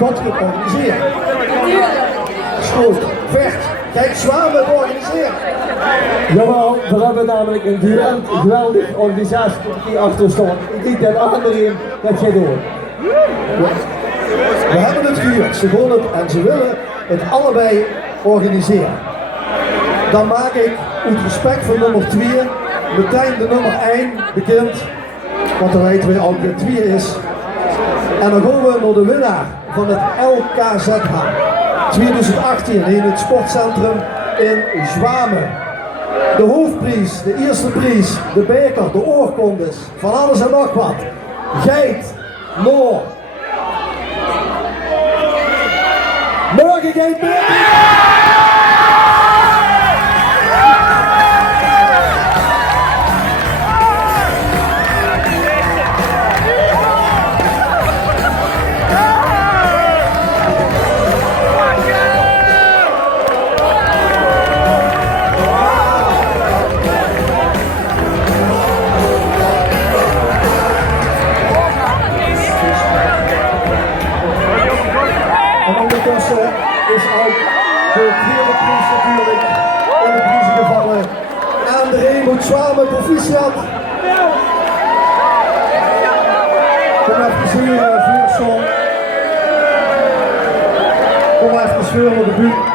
God georganiseerd. Schoot, vecht, kijk, zwaar met organiseren. Jawel, we hebben namelijk een geweldige organisatie die achter stond. Ik denk dat anderen dat jij door. We hebben het gehuurd, ze willen het en ze willen het allebei organiseren. Dan maak ik uit respect voor nummer 2 meteen de nummer 1 bekend, want dan weten we al wie 2 is. En dan gaan we naar de winnaar van het LKZH 2018 in het sportcentrum in Zwamen. De hoofdprijs, de eerste prijs, de beker, de oorkondes, van alles en nog wat. Geit, Noor. Morgen Geit meer. Ondertussen is ook de tweede prijs natuurlijk in de prijzen gevallen aan de Remoet Zwamen proficiat. Kom even hier, Vuursel. Kom even scheuren op de buurt.